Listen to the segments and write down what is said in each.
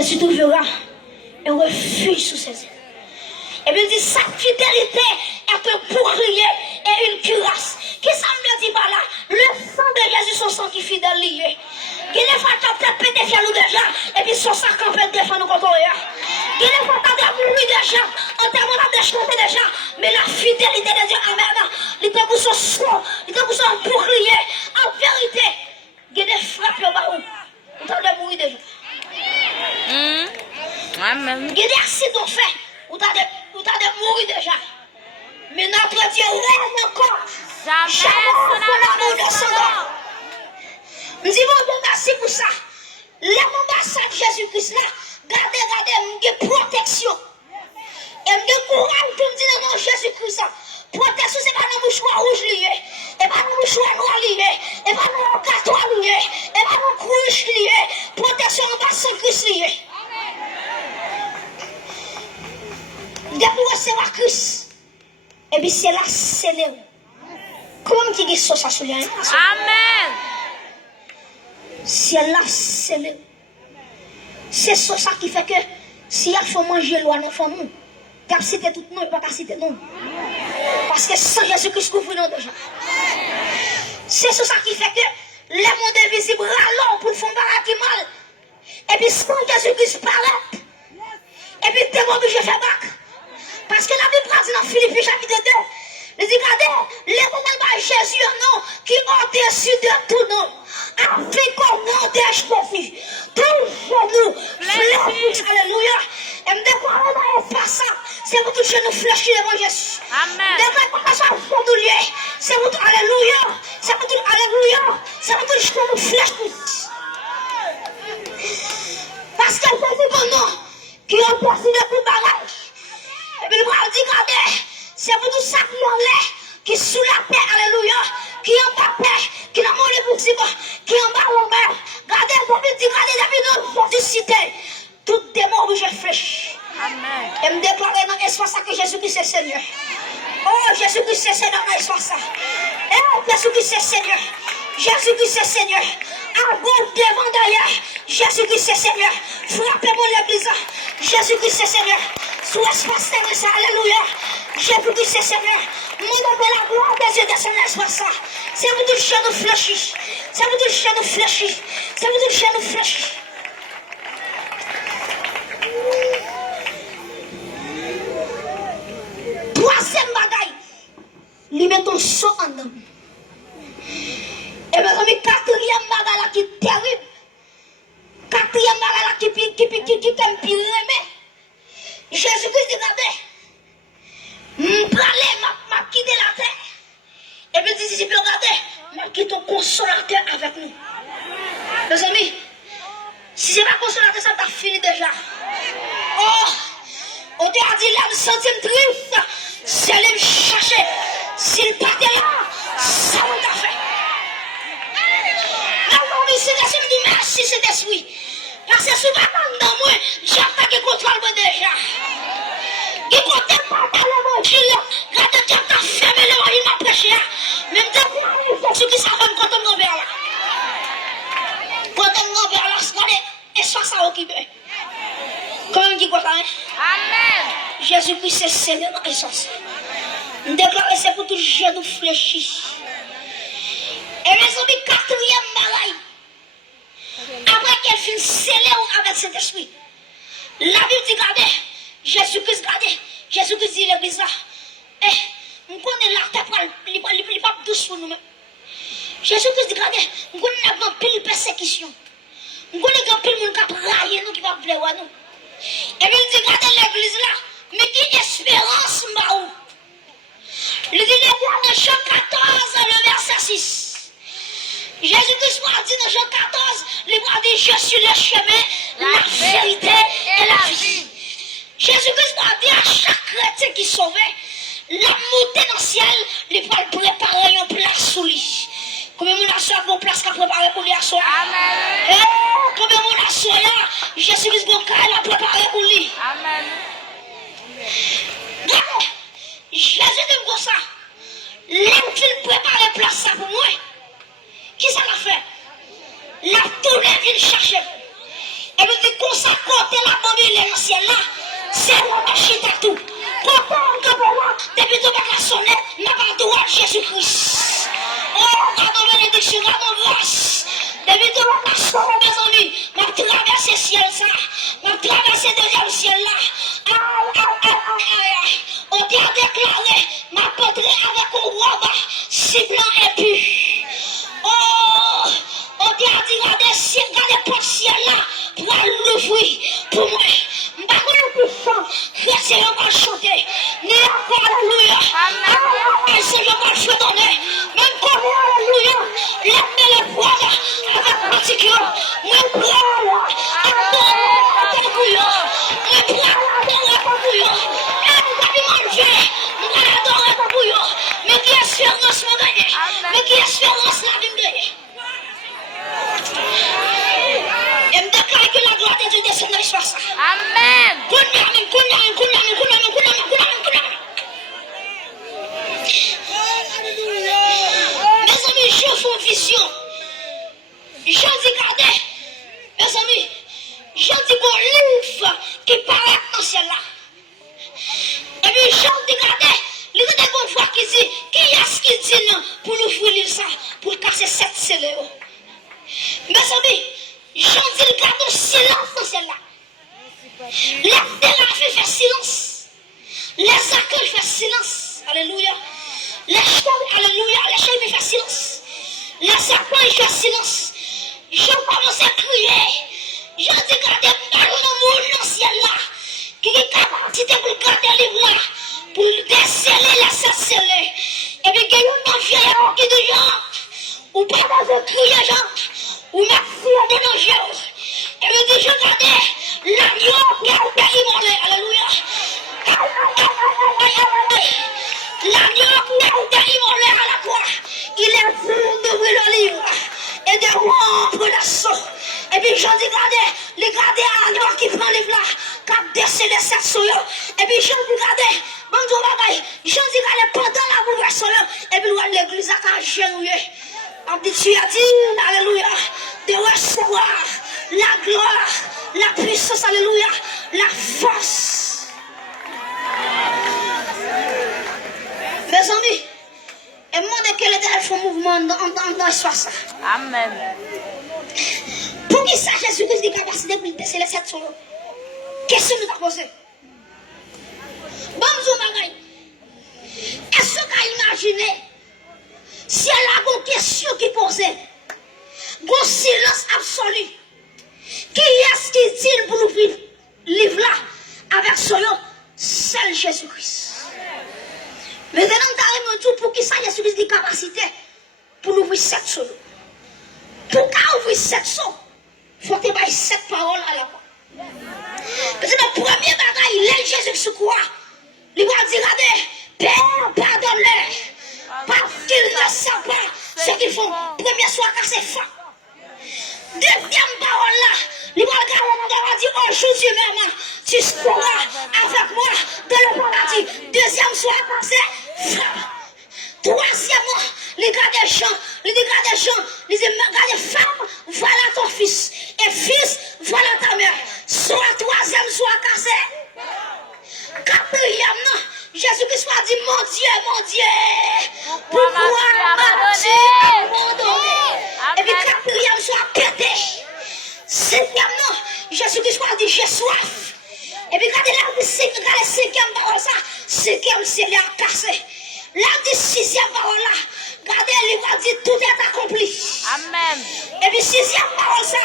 Et tu trouveras un refuge sous ses ailes. Et puis il dit, sa fidélité est un bouclier et une cuirasse. Qui ça me dit par là? Le sang de Jésus, son sang qui est fidèle lié. Qui ne fois t'as peut-être pété fier nous déjà, et puis son sang qu'on peut défendre nous contre rien. Qui ne fois t'as mourir déjà, en termes de déchanter déjà, mais la fidélité de Dieu, amen, il était pour son sang, il était pour son bouclier. En vérité, il y a des frappes au bas où, on t'a mourir déjà. Amen. Il y a des accidents faits, où t'as mourir déjà. Mais notre Dieu règne encore. Jamais son amour de son nom. Nous disons bon merci pour ça. L'ambassade de Jésus-Christ là, regardez, il y a protection. Et il y a courage pour me dire non, Jésus-Christ. Protection, c'est pas un mouchoir rouge lié, et pas un mouchoir noir lié, et pas un carton lié, et pas un couche lié. Protection ambassade Christ lié. Depuis recevoir Christ, et puis c'est là, c'est là. Comment tu dis ça, sur lui? Amen. C'est là, c'est là. C'est ça qui fait que si il faut manger loin, non, faut nous. Tu as cité tout le monde, pas citer non. Parce que sans Jésus-Christ, couvre nous déjà. C'est ça qui fait que les mondes invisibles râlent pour faire un mal. Et puis sans Jésus-Christ paraît. Et puis tu es obligé de faire bac. Parce que la Bible dit dans Philippiens chapitre 2, il dit, regardez, les moments de Jésus, non, qui ont au-dessus de tout nom, afin qu'on monte Jésus, tout genou, fléchis, alléluia. Et me déclarer dans l'espace ça, c'est pour tout genou fléchis devant Jésus. Amen. Déclarer ça, c'est pour tout, alléluia, c'est pour tout, alléluia, c'est pour tout genou fléchis. Parce que Jésus, bon nom, qui ont au-dessus de tout bagage. Et puis le bras dit, regardez, c'est pour tout ça qui est sous la paix, alléluia, qui est en bas paix, qui est dans mon possible, qui est en bas l'envers. Regardez, regardez, nous cité, tout démon où je flèche. Amen. Et me déclarer dans l'espace que Jésus-Christ est Seigneur. Oh, Jésus-Christ est Seigneur dans l'espace. Eh, Jésus-Christ est Seigneur. Jésus-Christ est Seigneur. À gauche, devant, derrière. Jésus-Christ est Seigneur. Frappez-moi l'église. Jésus-Christ est Seigneur. Sous l'espace de ça, alléluia. Jésus-Christ est Seigneur. Mon nom la gloire des yeux de son espace. C'est vous tout chien nous fléchis. C'est vous tout chien nous fléchis. C'est vous tout chien nous fléchis. Troisième bagaille. Lui met ton saut en dedans. Et mes amis, quatrième bagaille là qui est terrible. Quatrième bagaille là qui t'aime pire aimer. Jésus-Christ dit, regardez, m'a quitté la terre. Et puis dit, regardez, m'a quitté ton consolateur avec nous. Mes amis, si c'est pas consolateur, ça t'a fini déjà. Oh, on t'a dit, l'âme sentime triste, c'est aller me chercher. S'il partait là, ça m'a fait. Mais si c'est dit, merci, c'est esprit. Parce que souvent, dans moi, j'ai attaqué contre moi déjà. Il compte pas dans l'évangile. Regardez, tu as fermé l'évangile, m'a prêché. Même temps, ceux qui savent quand on est vers là. Quand on est vers là, regardez, et soit ça occupé. Comment on dit quoi ça? Amen. Jésus-Christ, c'est Seigneur dans l'essence. Nous déclarons, c'est pour tout genou fléchi. Et mes amis, quatrième bagaille. Après qu'elle finit scellée avec cet esprit, la Bible dit, regardez, Jésus-Christ, regardez, Jésus-Christ dit l'église là, on connaît la tête, il n'est pas douce pour nous-mêmes. Jésus-Christ dit, regardez, on connaît la pile persécution, on connaît la pile monde qui a raillé nous, qui va vouloir nous. Et puis il dit, regardez l'église là, mais qui espérance m'a où? Il dit, dans Jean 14, le verset 6. Jésus-Christ m'a dit dans Jean 14, il m'a dit, je suis le chemin, la vérité et la vie. Jésus-Christ m'a dit à chaque chrétien qui sauvait, la montée dans le ciel, il va préparer une place sous lui. Combien de monde a une place qu'à préparer pour lui à soi? Amen. Combien de monde a soi là, Jésus-Christ a préparé pour lui. Amen. Regardez, Jésus dit comme ça, l'homme qui prépare la place ça pour moi. Qui ça l'a fait? La tournée vient chercher. Et puis dit comme ça, côté la bombe dans le ciel là, c'est un chita tout. Quand on capable, depuis tout la sonner, n'a pas droit Jésus-Christ. Oh, à nos bénédictions, à nos grâces. Depuis tout la sonner, mes amis, m'a traversé ciel ça, m'a traversé deuxième ciel là. On t'a déclaré, m'a porté avec un robe, ciblant et puis. Oh, on t'a dit, regardez pour le ciel là, pour l'ouvrir, pour moi. Je ne sais pas si je vais chanter. Ni encore alléluia. Amen. Si je vais chanter, même comme alléluia, lève les poils avec particulier. Même poils, alléluia. Même poils, alléluia. Mais qui espérance me gagner? Mais qui espérance la vie me gagner? Et me déclare que la gloire de Dieu descend dans l'espace. Amen. Mes amis, je fais une vision. Je dis, regardez, mes amis, je dis qu'on livre qui paraît dans ce ciel-là. Et puis, je dis, regardez, il y a des fois qui dit, qui est-ce qui dit non pour l'ouvrir l'île ça, pour casser cette scellée? Mes amis, je dis, regardez le silence dans celle-là. Les thérapies font silence. Les accueils font silence. Alléluia. Les chants, alléluia. Les chants font silence. Les accueils font silence. Je commence à crier. Je dis, regardez, par le monde dans le ciel-là, qui est capacité pour garder les livres là, pour déceler la sceller. Et puis, il y a une vieille qui dit, Jean, ou pas dans crier, Jean, ou merci à des noms. Et puis, dit, je regardais, l'agneau qui a été immolé. Alléluia. L'agneau qui a été immolé à la croix, il est venu d'ouvrir le livre et de rompre la sauce. Et puis, je dis, regardez l'agneau qui prend le livre là, qui a décelé cette souille. Et puis, je dis, regardez, bonjour, bagaille. Je dis, regardez, pendant la bouleverse, et puis, l'église a agenouillé. On dit, tu as dit, alléluia, de recevoir la gloire, la puissance, alléluia, la force. Mes amis, et moi, de quel est le mouvement dans l'espace? Amen. Pour qui ça, Jésus-Christ des capacités pour déceler cette chose? Question nous a posé. Bonjour, bagaille. Est-ce que vous imaginez si elle a une question qui posait, un silence absolu, qui est-ce qui dit pour nous vivre livre là avec son nom? Seul Jésus-Christ. Mais maintenant, nous avons dit pour qui ça, Jésus-Christ des capacités pour nous ouvrir cette chose. Pour ouvrir cette chose, il faut que tu aies cette parole à la fois. Parce que le premier bagaille, il est Jésus sur quoi? Il va dire, regardez, Père, pardonne-les, parce qu'ils ne savent pas ce qu'ils font. Premier soir, quand c'est fin. Deuxième parole là, il va dire, aujourd'hui même, tu seras avec moi dans le paradis. Deuxième soir, quand c'est fin. Troisièmement, les gars des champs, les gars des champs, les gars des femmes, voilà ton fils. Et fils, voilà ta mère. Soit troisième, soit cassé. Quatrième, non. Jésus-Christ a dit, mon Dieu, pourquoi m'as-tu abandonné? Et puis quatrième, soit pété. Cinquième, non. Jésus-Christ a dit, j'ai soif. Et puis quand il a dit, cinquième parole, ça, cinquième, c'est l'air cassé. Là, dit sixième parole là, regardez, il va dire tout est accompli. Amen. Et puis sixième parole ça,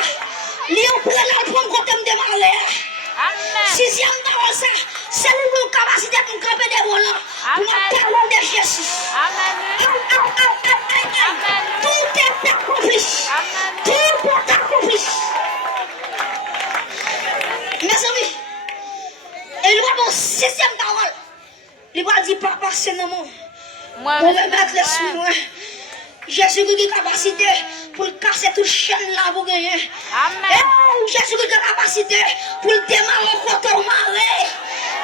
il prend là pour qu'on t'aime démarrer. Amen. Sixième parole ça, c'est une capacité pour camper des volants. Pour nous parler de Jésus. Amen. Tout est accompli. Tout est accompli. Mes amis, il va dans sixième parole. Il va dire papa, c'est non. Pour remettre les soumis, Jésus a une capacité pour casser toute chaîne là pour gagner. Amen. Jésus a une capacité pour démarrer quand on marre.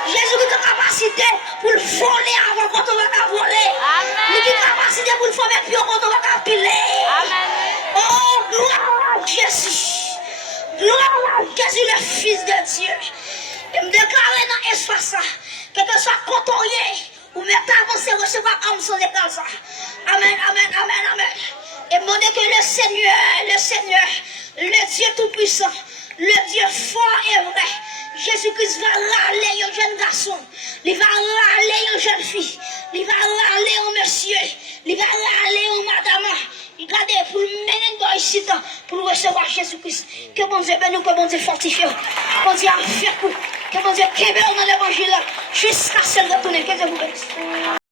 Jésus a une capacité pour voler avant quand on va voler. Il a une capacité pour former plus quand on va piler. Amen. Oh, gloire à Jésus. Gloire à Jésus, le Fils de Dieu. Et me déclarer dans l'espace ça, que soit côtoyé, ou même avancer, recevoir âme sans écrase. Amen, amen, amen, amen. Et demander que le Seigneur, le Dieu Tout-Puissant, le Dieu fort et vrai, Jésus-Christ va râler un jeune garçon, il va râler une jeune fille, il va râler un monsieur, il va râler une madame. Il va pour mener dans ici pour recevoir Jésus-Christ. Que bon Dieu bénisse, que bon Dieu fortifie, que bon Dieu a fait coup, que bon Dieu kébé dans l'évangile jusqu'à ce retourner. Que Dieu vous bénisse.